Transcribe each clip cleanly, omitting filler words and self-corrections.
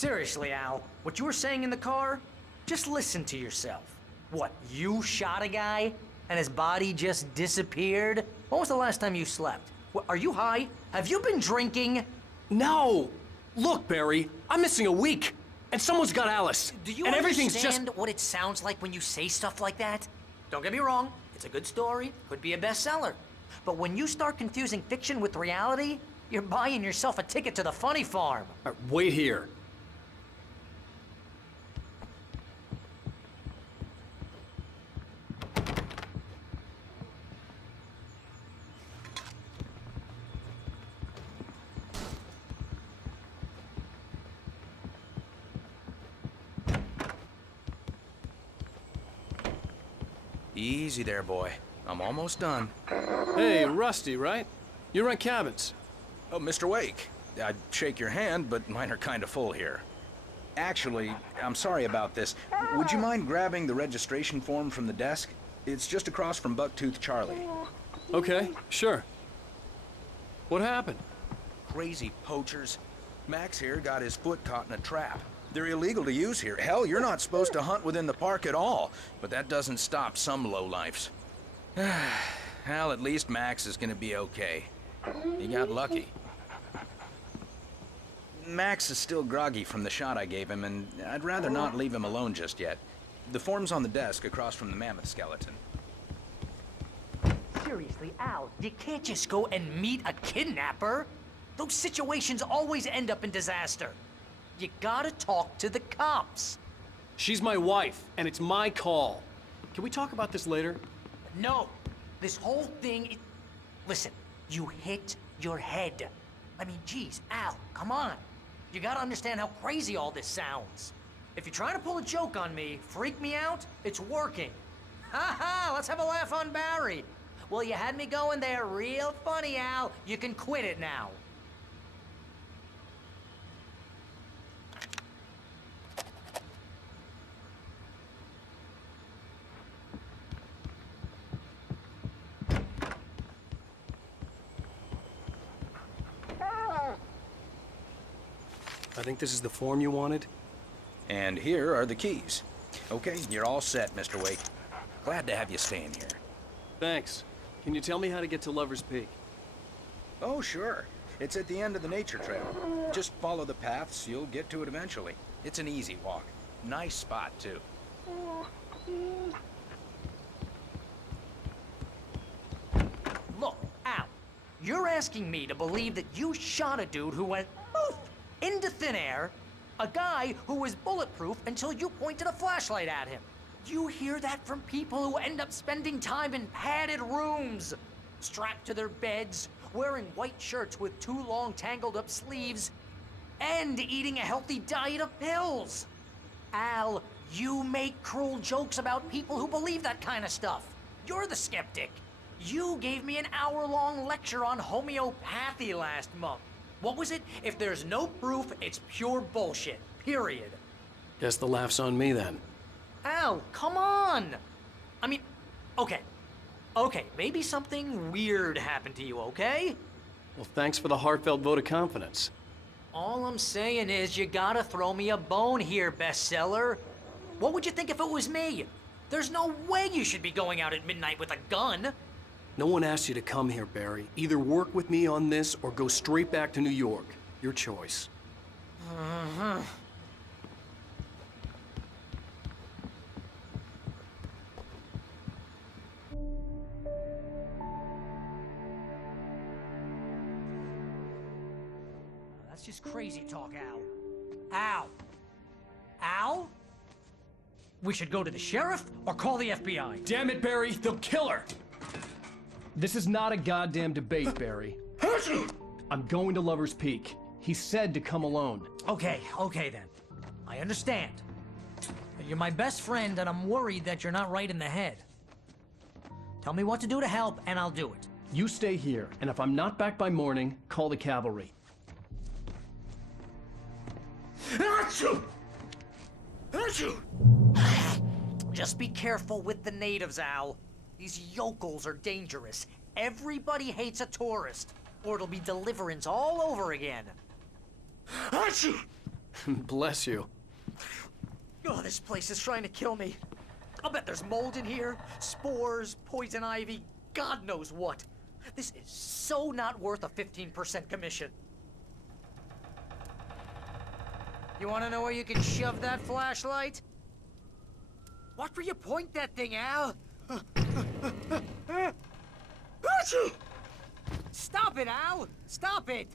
Seriously, Al, what you were saying in the car? Just listen to yourself. What, you shot a guy and his body just disappeared? When was the last time you slept? What, are you high? Have you been drinking? No! Look, Barry, I'm missing a week, and someone's got Alice. Do you and everything's understand just... what it sounds like when you say stuff like that? Don't get me wrong, it's a good story, could be a bestseller. But when you start confusing fiction with reality, you're buying yourself a ticket to the funny farm. Wait here. Easy there, boy. I'm almost done. Hey, Rusty, right? You rent cabins. Oh, Mr. Wake. I'd shake your hand, but mine are kind of full here. Actually, I'm sorry about this. Would you mind grabbing the registration form from the desk? It's just across from Bucktooth Charlie. Okay, sure. What happened? Crazy poachers. Max here got his foot caught in a trap. They're illegal to use here. Hell, you're not supposed to hunt within the park at all. But that doesn't stop some lowlifes. Well, at least Max is gonna be okay. He got lucky. Max is still groggy from the shot I gave him, and I'd rather not leave him alone just yet. The form's on the desk across from the mammoth skeleton. Seriously, Al, you can't just go and meet a kidnapper. Those situations always end up in disaster. You gotta talk to the cops. She's my wife, and it's my call. Can we talk about this later? No, this whole thing, listen, you hit your head. I mean, geez, Al, come on. You gotta understand how crazy all this sounds. If you're trying to pull a joke on me, freak me out, it's working. Ha ha, let's have a laugh on Barry. Well, you had me going there real funny, Al. You can quit it now. I think this is the form you wanted. And here are the keys. Okay, you're all set, Mr. Wake. Glad to have you staying here. Thanks. Can you tell me how to get to Lover's Peak? Oh, sure. It's at the end of the nature trail. Just follow the paths, you'll get to it eventually. It's an easy walk. Nice spot, too. Look, Al, you're asking me to believe that you shot a dude who went poof into thin air, a guy who was bulletproof until you pointed a flashlight at him. You hear that from people who end up spending time in padded rooms, strapped to their beds, wearing white shirts with too long tangled up sleeves, and eating a healthy diet of pills. Al, you make cruel jokes about people who believe that kind of stuff. You're the skeptic. You gave me an hour-long lecture on homeopathy last month. What was it? If there's no proof, it's pure bullshit. Period. Guess the laugh's on me then. Al, come on! I mean, okay. Okay, maybe something weird happened to you, okay? Well, thanks for the heartfelt vote of confidence. All I'm saying is you gotta throw me a bone here, bestseller. What would you think if it was me? There's no way you should be going out at midnight with a gun. No one asked you to come here, Barry. Either work with me on this or go straight back to New York. Your choice. That's just crazy talk, Al. Al? Al? We should go to the sheriff or call the FBI. Damn it, Barry! They'll kill her! This is not a goddamn debate, Barry. I'm going to Lover's Peak. He said to come alone. Okay then. I understand. But you're my best friend, and I'm worried that you're not right in the head. Tell me what to do to help, and I'll do it. You stay here, and if I'm not back by morning, call the cavalry. Just be careful with the natives, Al. These yokels are dangerous. Everybody hates a tourist, or it'll be Deliverance all over again. Bless you. Oh, this place is trying to kill me. I'll bet there's mold in here, spores, poison ivy, God knows what. This is so not worth a 15% commission. You want to know where you can shove that flashlight? Watch where you point that thing, Al. Stop it, Al! Stop it!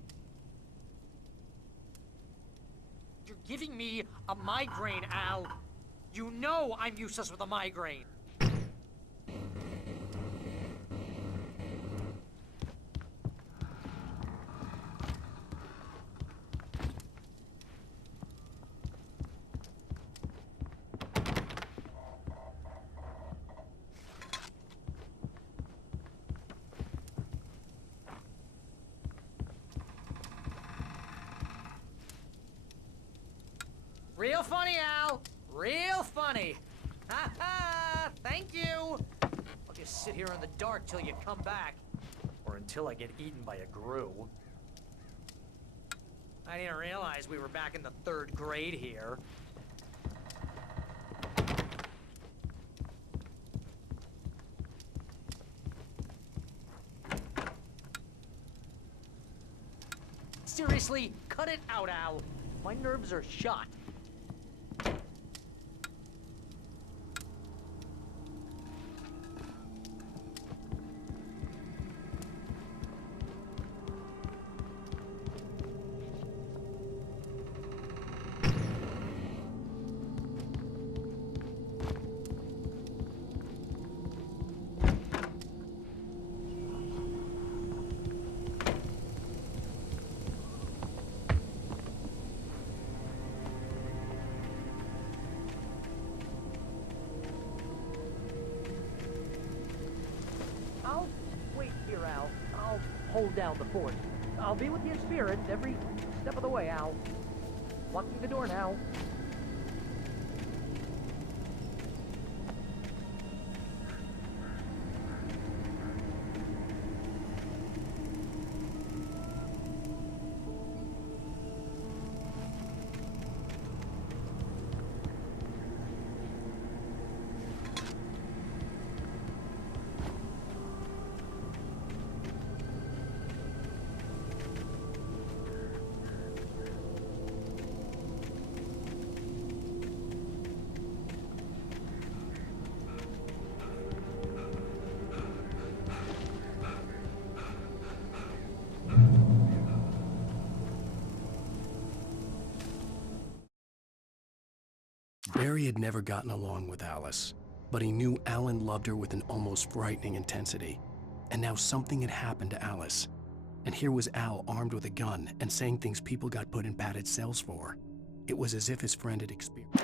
You're giving me a migraine, Al. You know I'm useless with a migraine. Real funny, Al. Real funny. Ha ha! Thank you. I'll just sit here in the dark till you come back. Or until I get eaten by a grue. I didn't realize we were back in the 3rd grade here. Seriously, cut it out, Al. My nerves are shot. I'll wait here, Al. I'll hold down the fort. I'll be with you in spirit every step of the way, Al. Locking the door now. Barry had never gotten along with Alice, but he knew Alan loved her with an almost frightening intensity. And now something had happened to Alice. And here was Al armed with a gun and saying things people got put in padded cells for. It was as if his friend had experienced.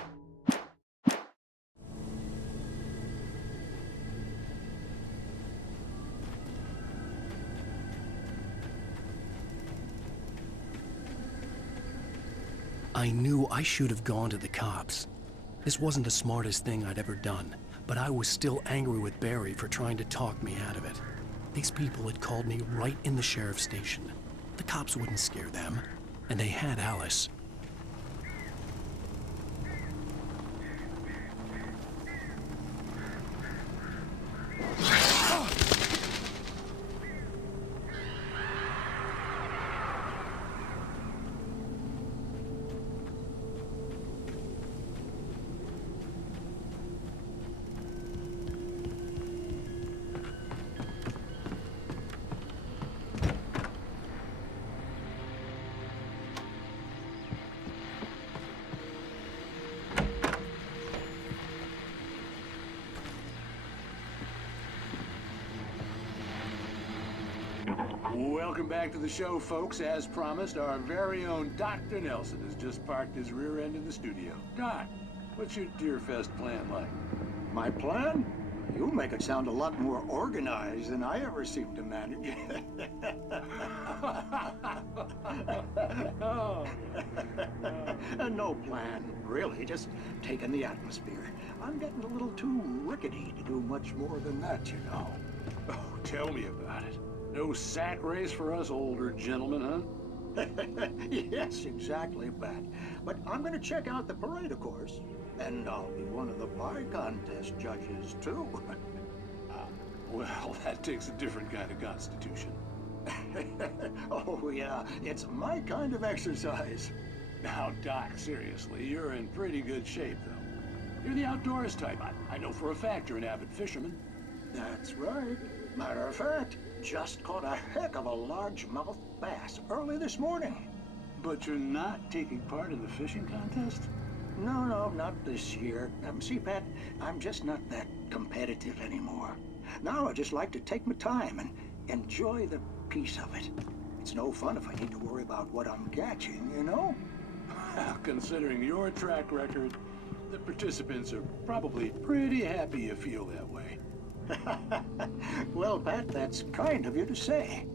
I knew I should have gone to the cops. This wasn't the smartest thing I'd ever done, but I was still angry with Barry for trying to talk me out of it. These people had called me right in the sheriff's station. The cops wouldn't scare them, and they had Alice. Welcome back to the show, folks. As promised, our very own Dr. Nelson has just parked his rear end in the studio. Doc, what's your Deerfest plan like? My plan? You make it sound a lot more organized than I ever seem to manage. No plan, really, just taking the atmosphere. I'm getting a little too rickety to do much more than that, you know. Oh, tell me about it. No sack race for us older gentlemen, huh? Yes, exactly, Pat. But I'm gonna check out the parade, of course. And I'll be one of the pie contest judges, too. Well, that takes a different kind of constitution. Oh, yeah, it's my kind of exercise. Now, Doc, seriously, you're in pretty good shape, though. You're the outdoors type. I know for a fact you're an avid fisherman. That's right. Matter of fact, just caught a heck of a largemouth bass early this morning. But you're not taking part in the fishing contest? No, not this year. See, Pat, I'm just not that competitive anymore. Now I just like to take my time and enjoy the peace of it. It's no fun if I need to worry about what I'm catching, you know? Well, considering your track record, the participants are probably pretty happy you feel that way. Well, Pat, that's kind of you to say.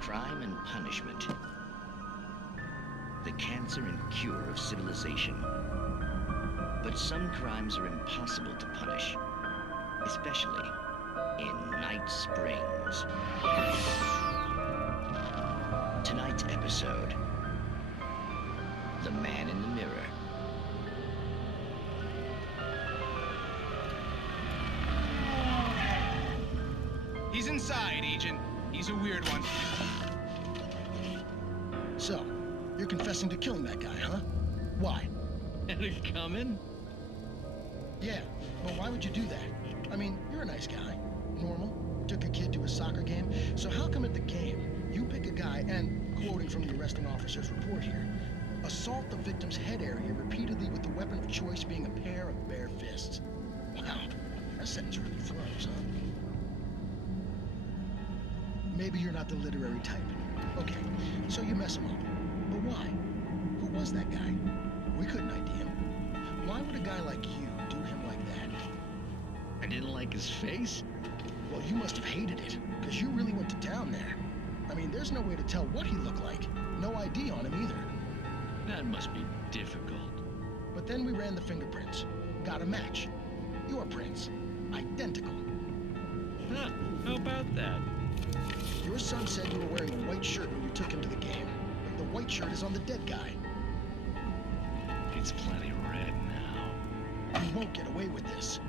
Crime and punishment. The cancer and cure of civilization. But some crimes are impossible to punish, especially in Night Springs. Tonight's episode, The Man in the Mirror. He's inside, Agent. He's a weird one. So, you're confessing to killing that guy, huh? Why? Had it coming? Yeah, well, why would you do that? I mean, you're a nice guy. Normal. Took a kid to a soccer game. So how come at the game, you pick a guy and, quoting from the arresting officer's report here, assault the victim's head area repeatedly with the weapon of choice being a pair of bare fists? Wow, that sentence really flows, huh? Maybe you're not the literary type. Okay, so you mess him up. But why? Who was that guy? We couldn't ID him. Why would a guy like you do him like that? I didn't like his face? Well, you must have hated it, because you really went to town there. I mean, there's no way to tell what he looked like. No ID on him either. That must be difficult. But then we ran the fingerprints. Got a match. Your prints. Identical. Huh, how about that? Your son said you were wearing a white shirt when you took him to the game. The white shirt is on the dead guy. It's plenty red now. You won't get away with this.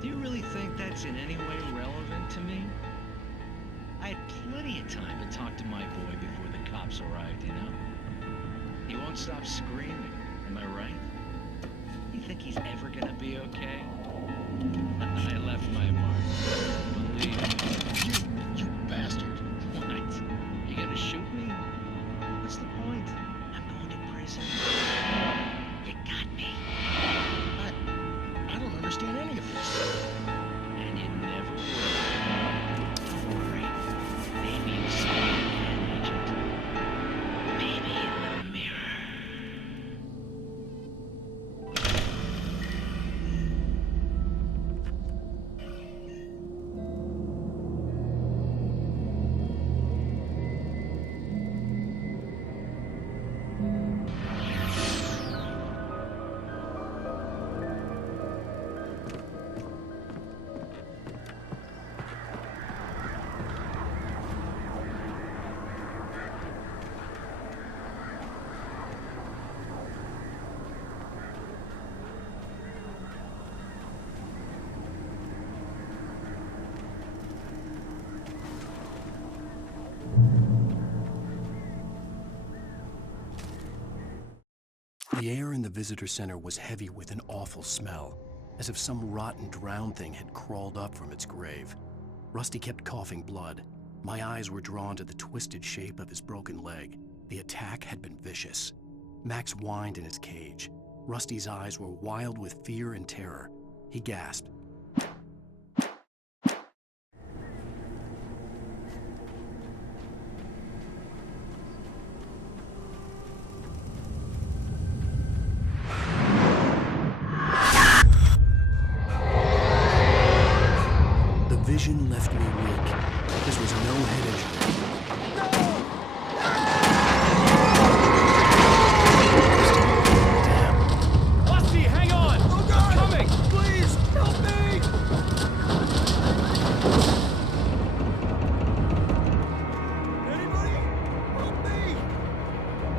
Do you really think that's in any way relevant to me? I had plenty of time to talk to my boy before the cops arrived, you know? He won't stop screaming, am I right? You think he's ever gonna be okay? I left my mark. Believe me. You bastard. What? You gonna shoot me? What's the point? I'm going to prison. You got me. I don't understand any of this. And you never will. Don't worry. Maybe you'll see me again, Agent. Maybe in the mirror. The air in the visitor center was heavy with an awful smell, as if some rotten drowned thing had crawled up from its grave. Rusty kept coughing blood. My eyes were drawn to the twisted shape of his broken leg. The attack had been vicious. Max whined in his cage. Rusty's eyes were wild with fear and terror. He gasped. The vision left me weak. This was no head injury. Rusty, hang on! Oh God! I'm coming! Please, help me! Anybody? Help me! Help me!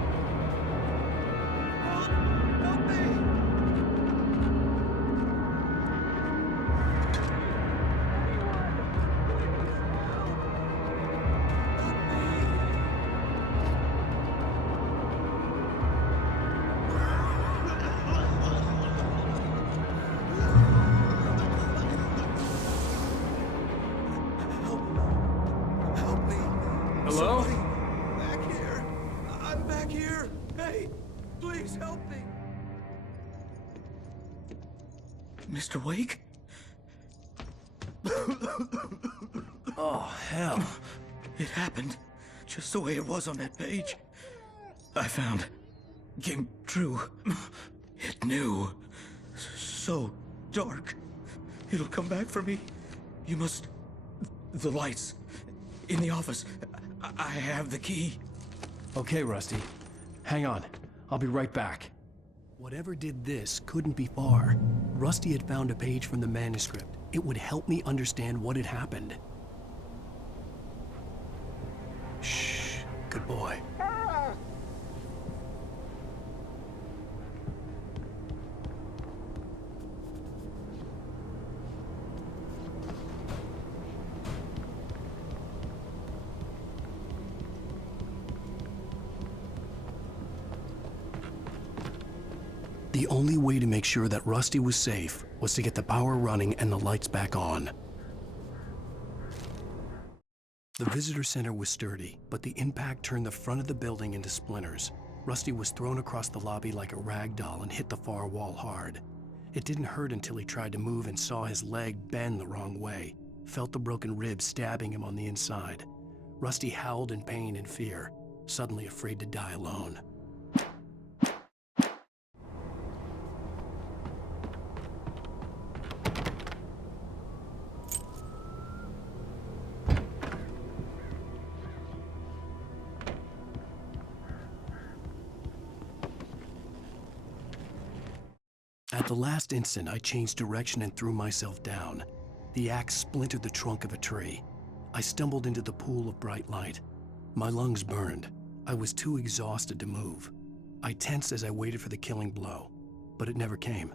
Help me. Hello? Somebody back here. I'm back here. Hey, please help me. Mr. Wake? Oh, hell. It happened just the way it was on that page. I found. Came true. It knew. So dark. It'll come back for me. You must. The lights. In the office. I have the key. Okay, Rusty. Hang on. I'll be right back. Whatever did this couldn't be far. Rusty had found a page from the manuscript. It would help me understand what had happened. Shh. Good boy. The only way to make sure that Rusty was safe was to get the power running and the lights back on. The visitor center was sturdy, but the impact turned the front of the building into splinters. Rusty was thrown across the lobby like a rag doll and hit the far wall hard. It didn't hurt until he tried to move and saw his leg bend the wrong way, felt the broken rib stabbing him on the inside. Rusty howled in pain and fear, suddenly afraid to die alone. At the last instant, I changed direction and threw myself down. The axe splintered the trunk of a tree. I stumbled into the pool of bright light. My lungs burned. I was too exhausted to move. I tensed as I waited for the killing blow, but it never came.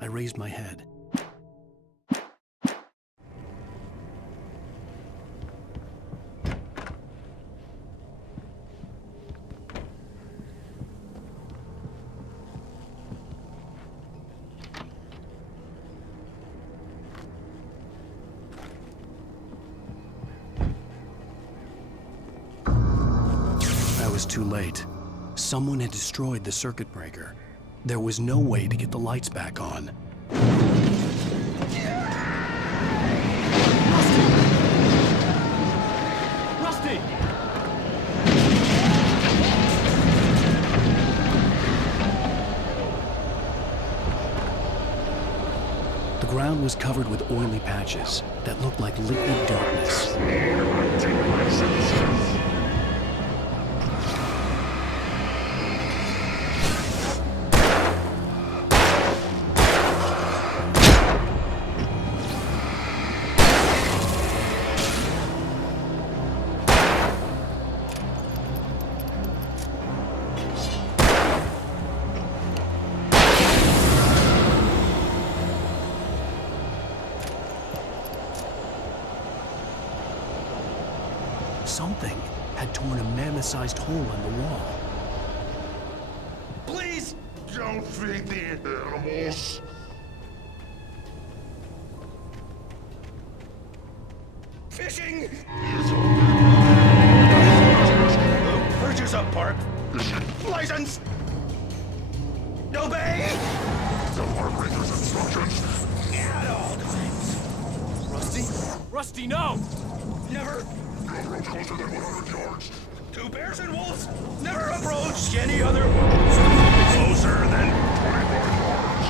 I raised my head. I was too late. Someone had destroyed the circuit breaker. There was no way to get the lights back on. Rusty! The ground was covered with oily patches that looked like liquid darkness. Something had torn a mammoth-sized hole in the wall. Please, feed the animals. Fishing! Purchase up, Park. License! Obey! The park ranger's instructions. Yeah, it all depends. Rusty? Rusty, no! Never. Don't approach closer than 100 yards. Two bears and wolves never approach any other. Closer than 25 yards.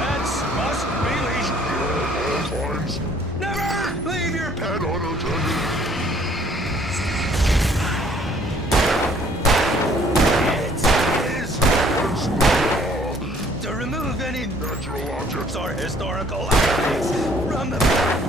Pets must be leashed. At all times. Never leave your pet. And unattended. It is Against the law. to remove any Natural objects or historical items from the park.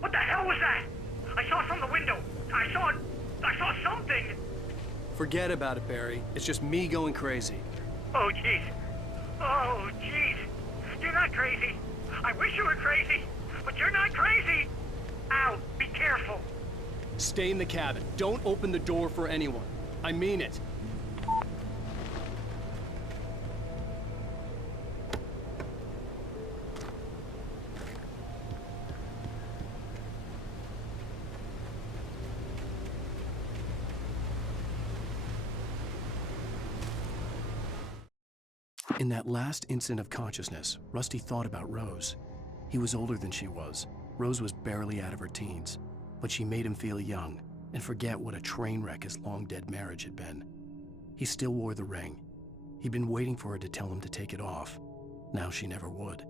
What the hell was that? I saw from the window. I saw something. Forget about it, Barry. It's just me going crazy. Oh, jeez. Oh, jeez. You're not crazy. I wish you were crazy, but you're not crazy. Ow, be careful. Stay in the cabin. Don't open the door for anyone. I mean it. In that last instant of consciousness, Rusty thought about Rose. He was older than she was. Rose was barely out of her teens, but she made him feel young and forget what a train wreck his long-dead marriage had been. He still wore the ring. He'd been waiting for her to tell him to take it off. Now she never would.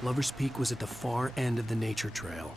Lover's Peak was at the far end of the nature trail.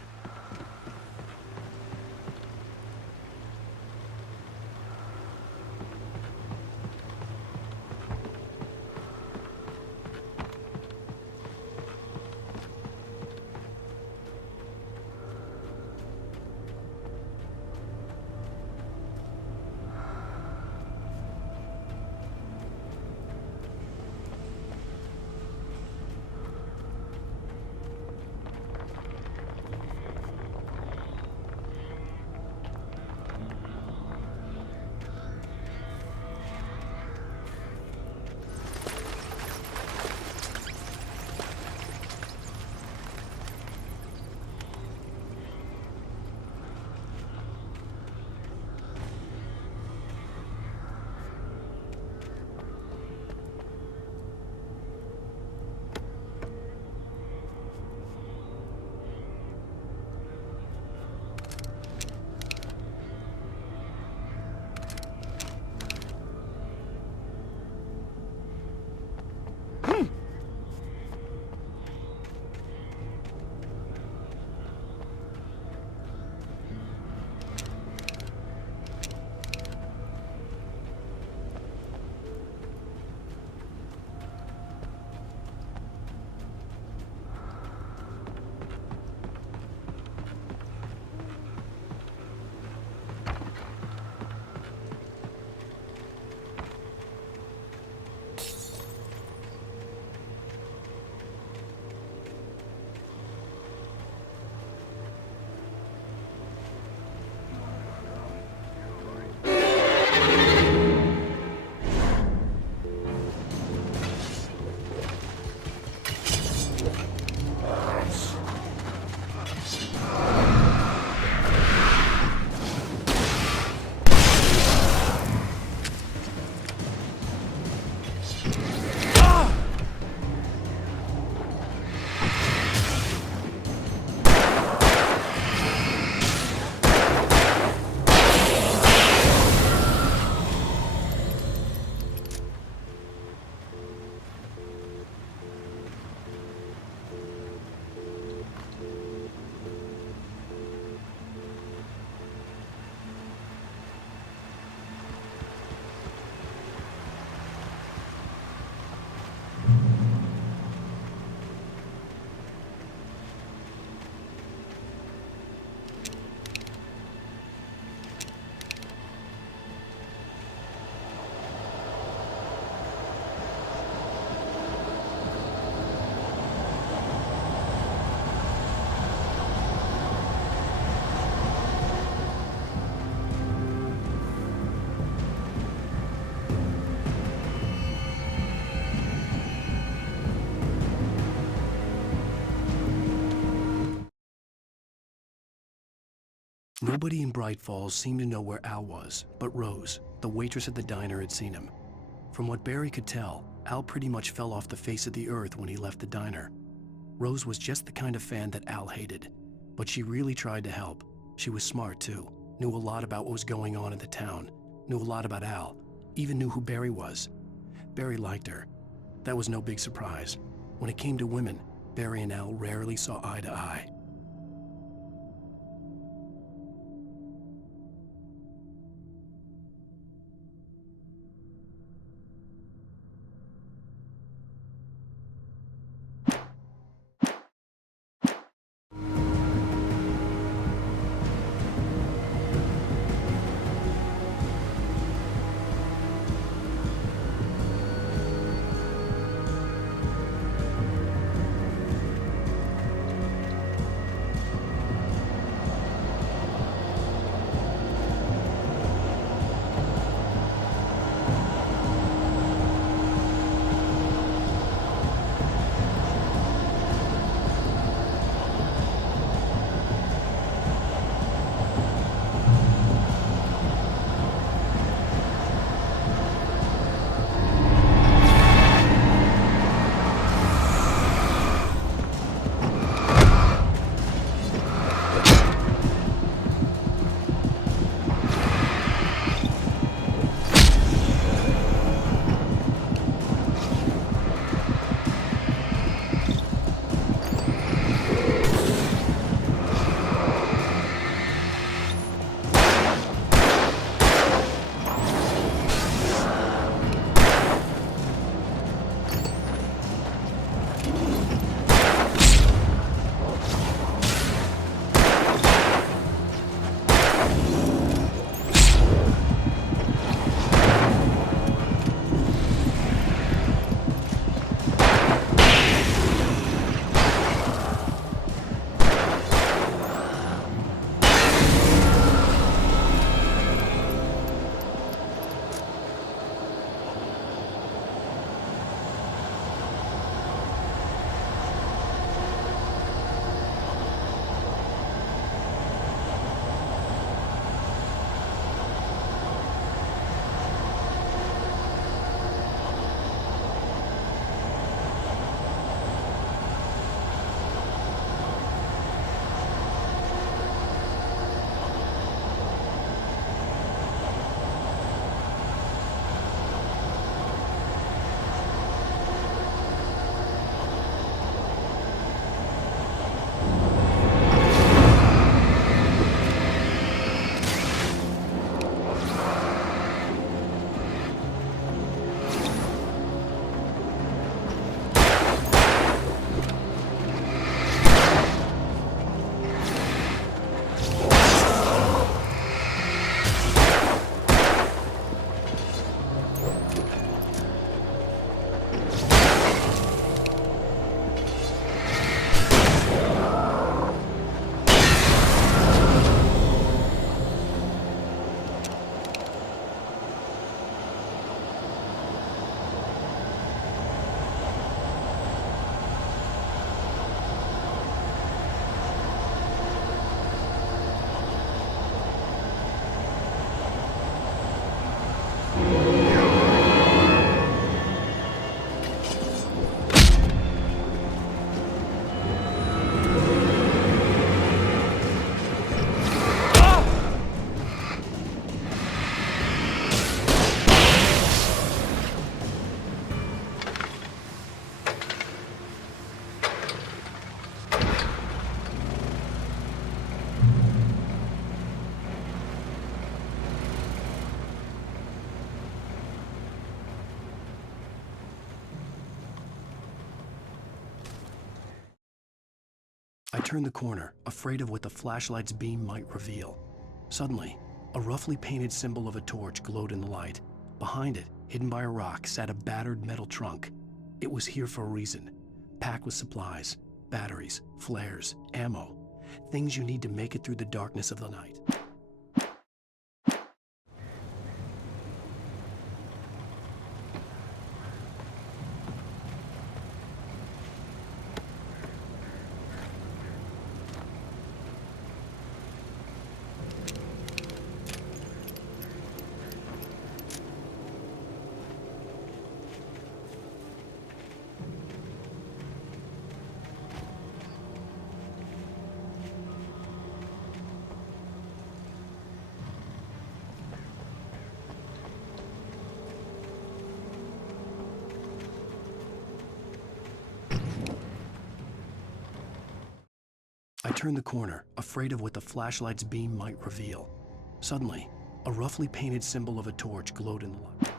Nobody in Bright Falls seemed to know where Al was, but Rose, the waitress at the diner, had seen him. From what Barry could tell, Al pretty much fell off the face of the earth when he left the diner. Rose was just the kind of fan that Al hated, but she really tried to help. She was smart too, knew a lot about what was going on in the town, knew a lot about Al, even knew who Barry was. Barry liked her. That was no big surprise. When it came to women, Barry and Al rarely saw eye to eye. I turned the corner, afraid of what the flashlight's beam might reveal. Suddenly, a roughly painted symbol of a torch glowed in the light. Behind it, hidden by a rock, sat a battered metal trunk. It was here for a reason, packed with supplies, batteries, flares, ammo, things you need to make it through the darkness of the night. turned the corner, afraid of what the flashlight's beam might reveal. Suddenly, a roughly painted symbol of a torch glowed in the light.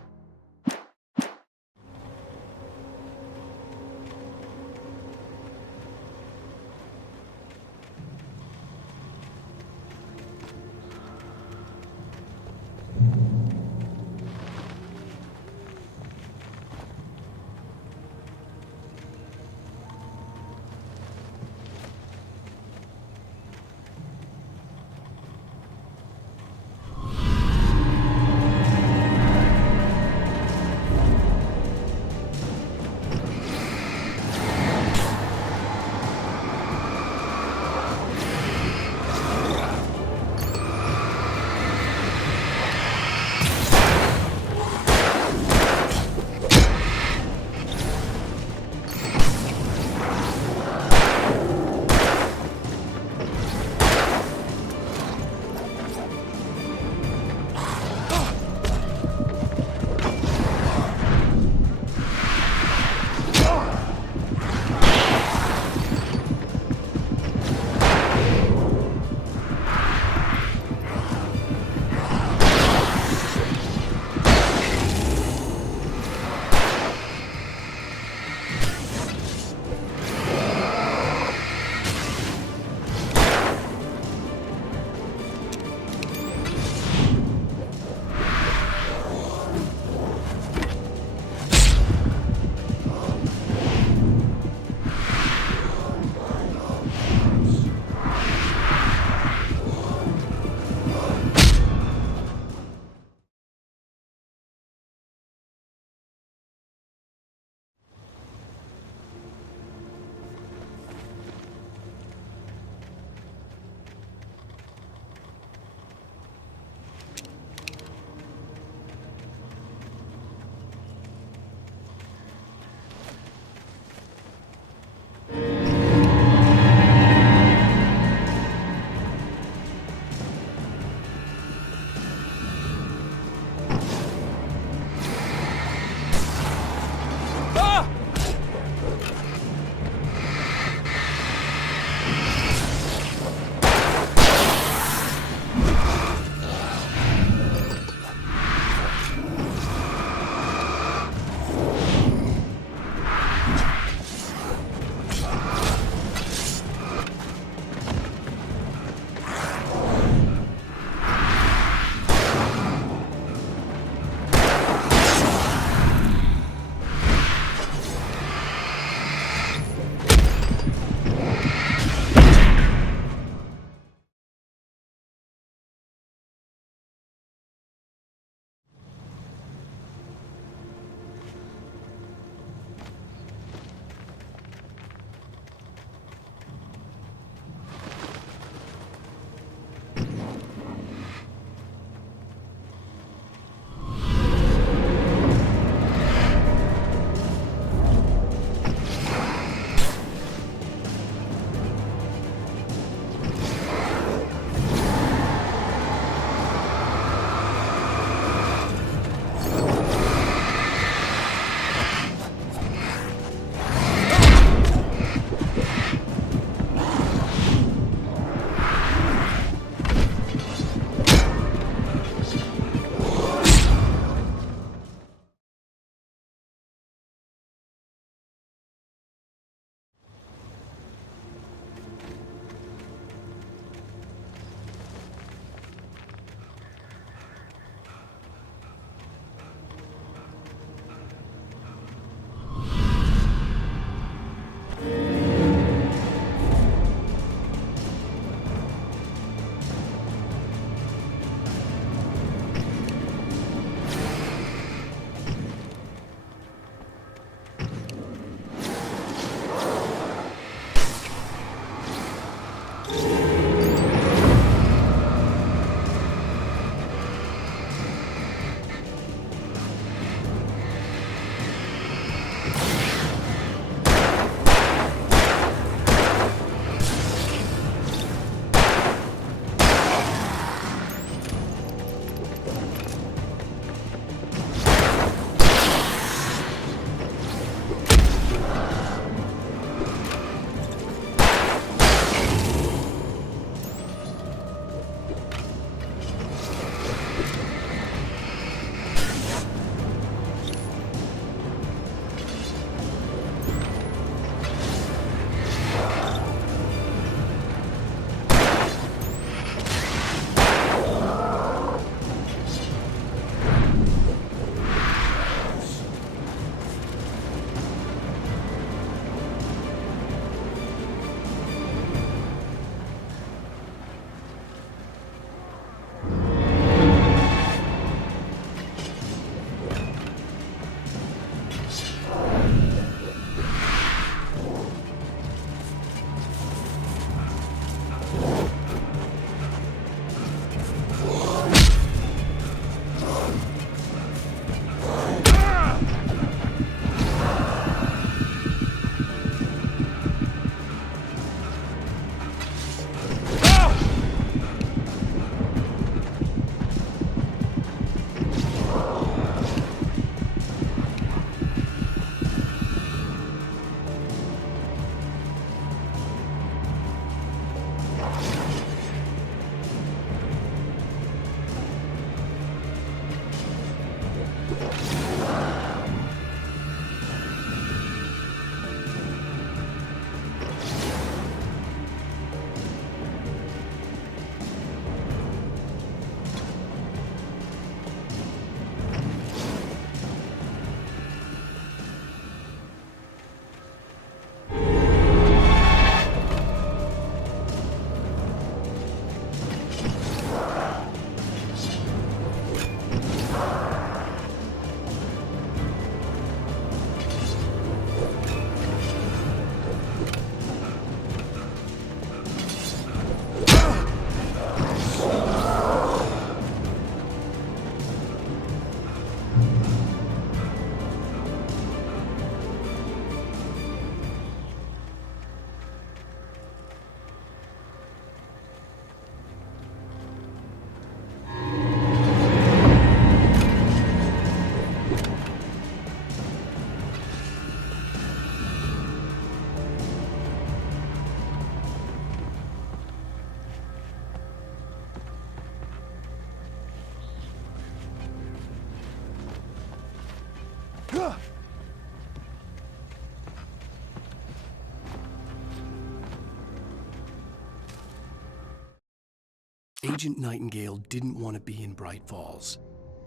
Agent Nightingale didn't want to be in Bright Falls.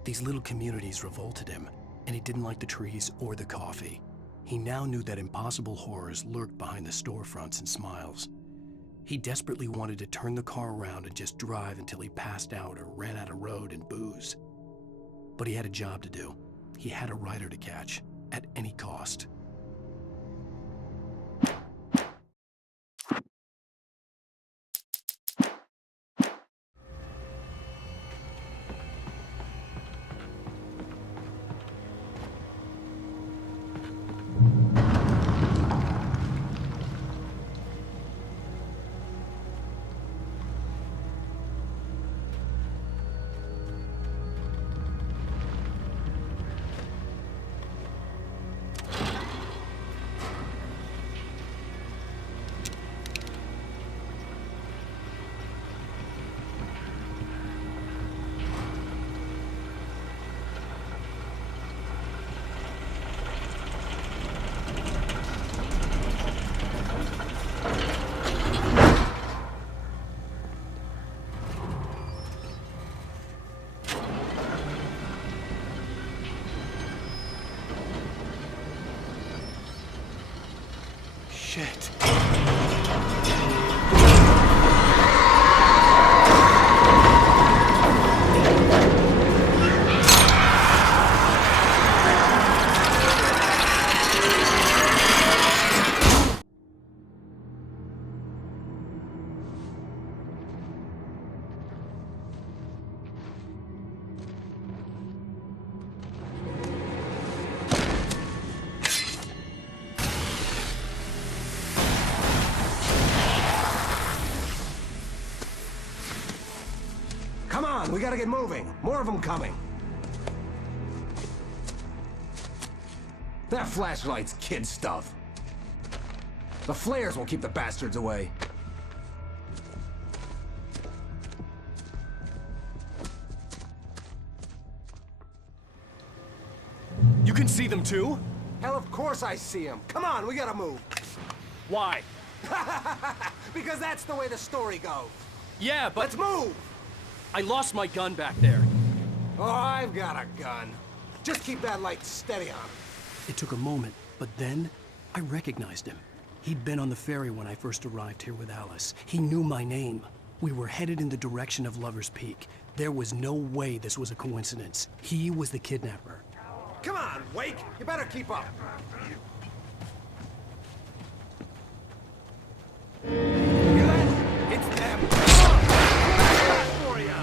These little communities revolted him, and he didn't like the trees or the coffee. He now knew that impossible horrors lurked behind the storefronts and smiles. He desperately wanted to turn the car around and just drive until he passed out or ran out of road and booze. But he had a job to do. He had a rider to catch, at any cost. Shit. Come on, we gotta get moving. More of them coming. That flashlight's kid stuff. The flares will keep the bastards away. You can see them too? Hell, of course I see them. Come on, we gotta move. Why? Because that's the way the story goes. Yeah, but... Let's move! I lost my gun back there. Oh, I've got a gun. Just keep that light steady on. It took a moment, but then I recognized him. He'd been on the ferry when I first arrived here with Alice. He knew my name. We were headed in the direction of Lover's Peak. There was no way this was a coincidence. He was the kidnapper. Come on, Wake! You better keep up. Hear that? It's them. Back for ya.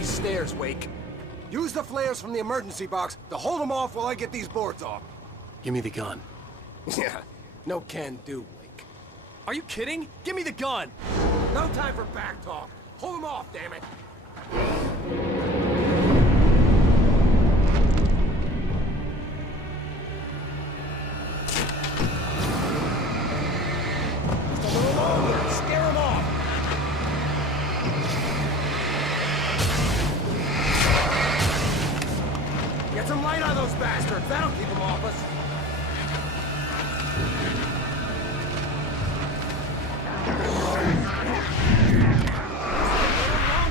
Stairs, Wake. Use the flares from the emergency box to hold them off while I get these boards off. Give me the gun. Yeah, no can do, Wake. Are you kidding? Give me the gun! No time for back talk. Hold them off, damn it. Just a little longer. Scare them off. That'll keep them off us.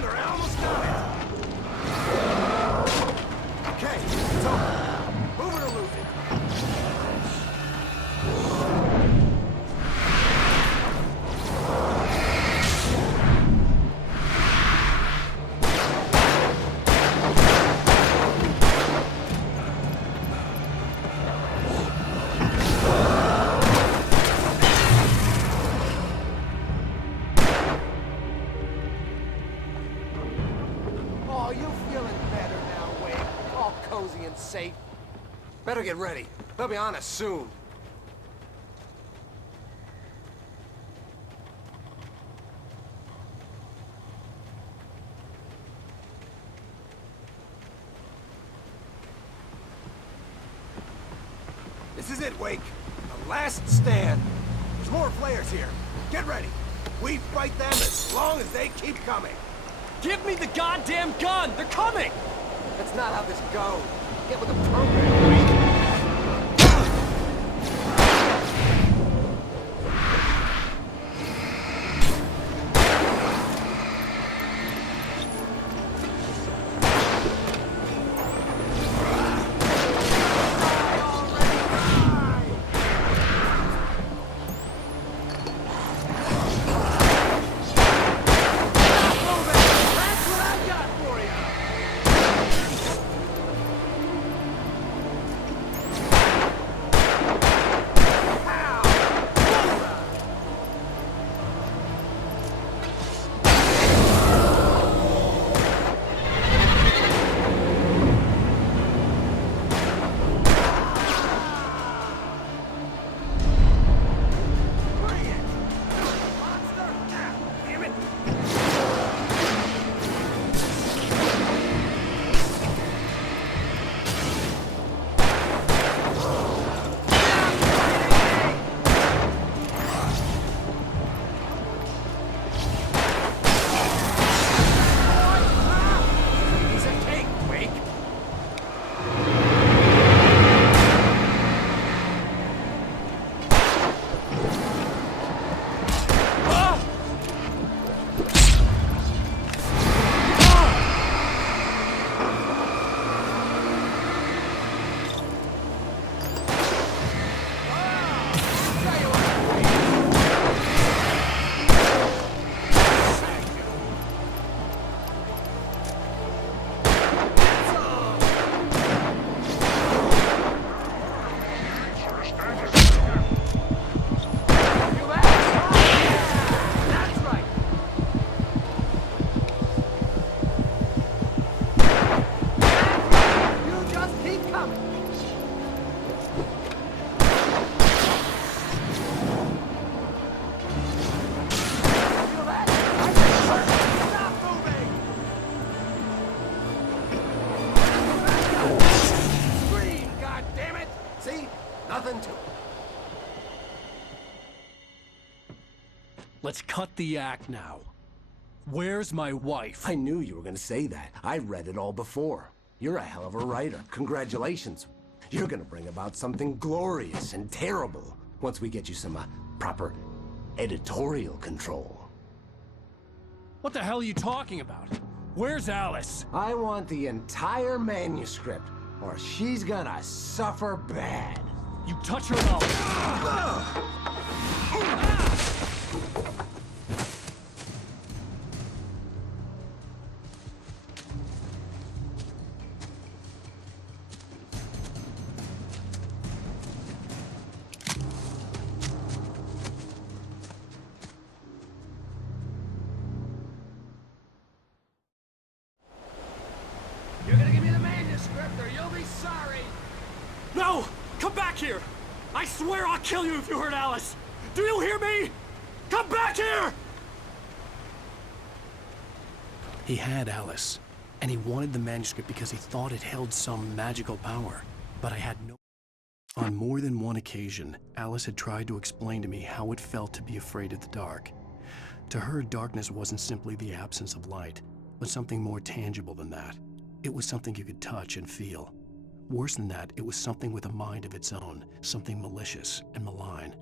They're almost got it. Okay, it's over. Move it or lose it. Oh, you feeling better now, Wade? All cozy and safe. Better get ready. They'll be on us soon. This is it, Wake. The last stand. There's more flares here. Get ready. We fight them as long as they keep coming. Give me the goddamn gun! They're coming! That's not how this goes. Get with the program, Wake. Nothing to it. Let's cut the act now. Where's my wife? I knew you were gonna say that. I read it all before. You're a hell of a writer. Congratulations. You're gonna bring about something glorious and terrible once we get you some proper editorial control. What the hell are you talking about? Where's Alice? I want the entire manuscript, or she's gonna suffer bad. You touch her and I'll... You're gonna give me the manuscript or you'll be sorry. No! Come back here! I swear I'll kill you if you hurt Alice! Do you hear me? Come back here! He had Alice, and he wanted the manuscript because he thought it held some magical power. But I had no... On more than one occasion, Alice had tried to explain to me how it felt to be afraid of the dark. To her, darkness wasn't simply the absence of light, but something more tangible than that. It was something you could touch and feel. Worse than that, it was something with a mind of its own, something malicious and malign.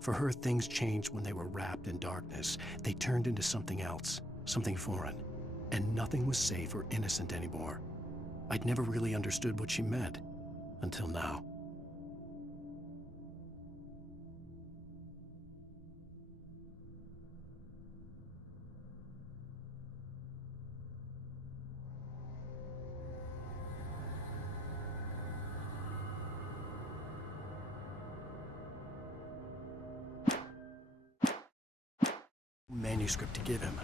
For her, things changed when they were wrapped in darkness. They turned into something else, something foreign. And nothing was safe or innocent anymore. I'd never really understood what she meant, until now. Manuscript to give him.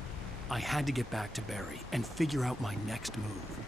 I had to get back to Barry and figure out my next move.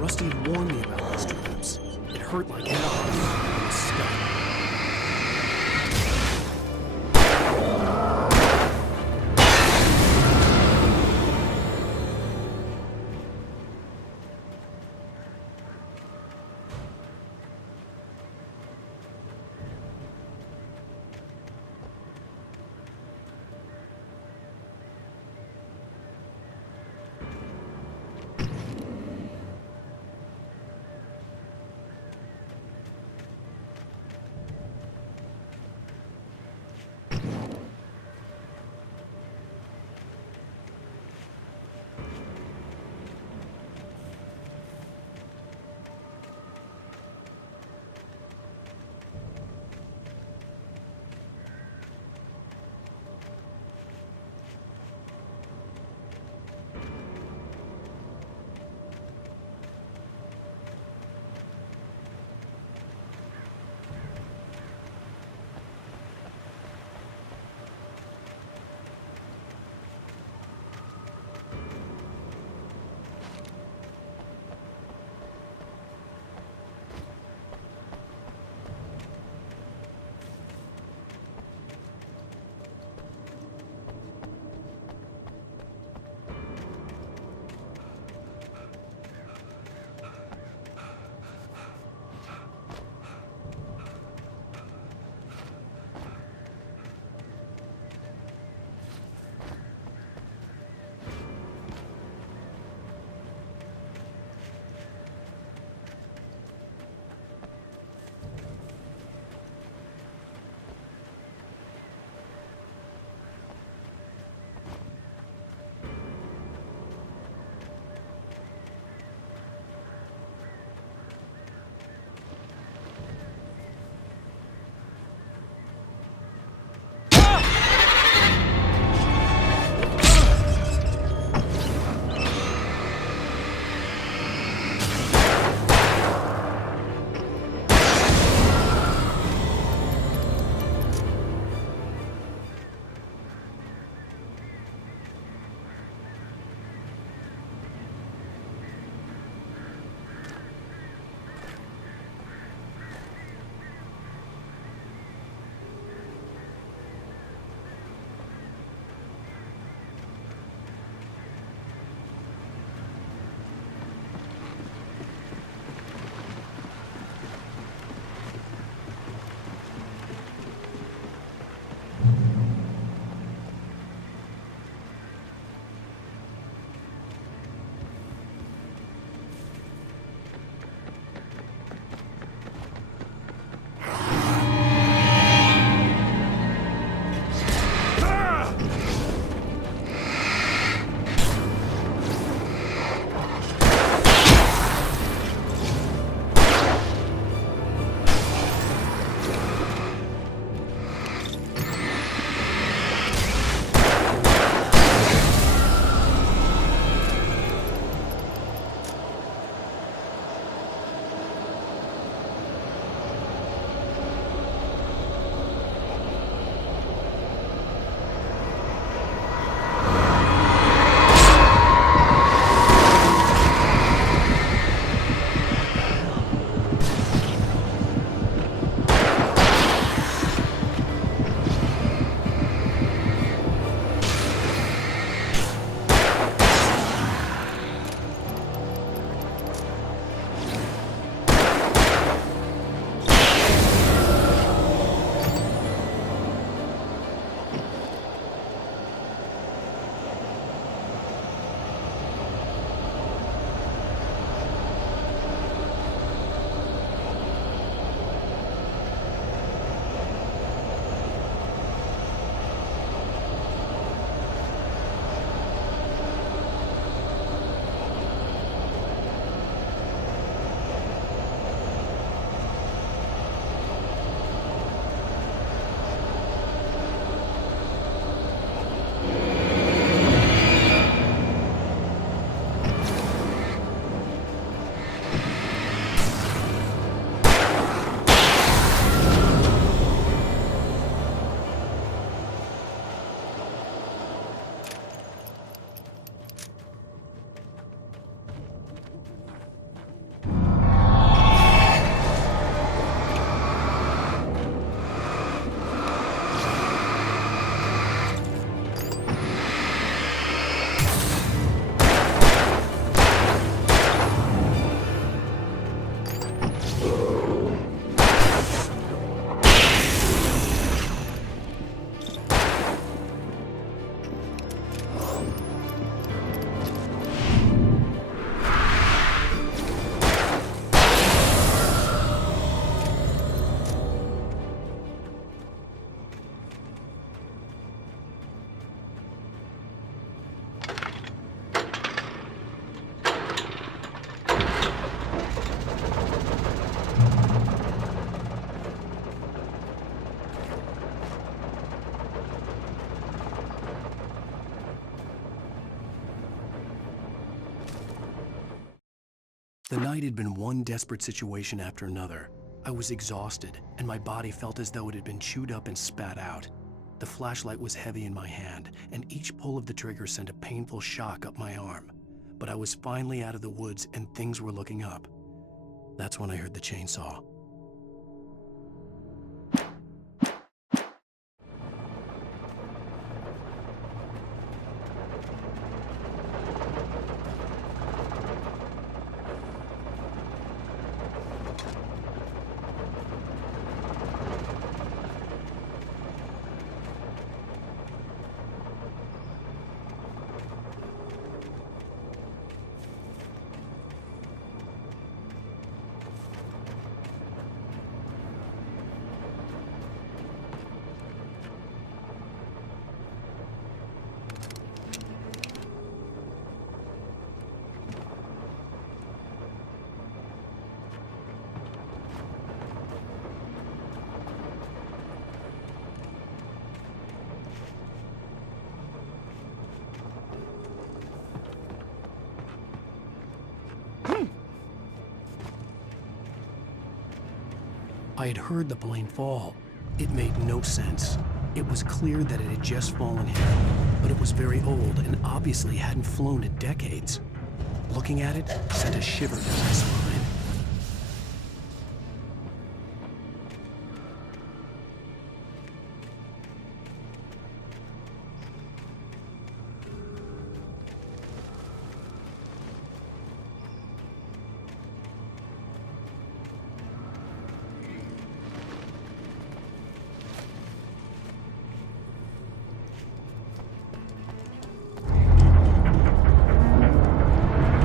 Rusty had warned me about these traps. It hurt like hell. I was stuck. The night had been one desperate situation after another. I was exhausted, and my body felt as though it had been chewed up and spat out. The flashlight was heavy in my hand, and each pull of the trigger sent a painful shock up my arm. But I was finally out of the woods, and things were looking up. That's when I heard the chainsaw. I had heard the plane fall. It made no sense. It was clear that it had just fallen here, but it was very old and obviously hadn't flown in decades. Looking at it sent a shiver down my spine.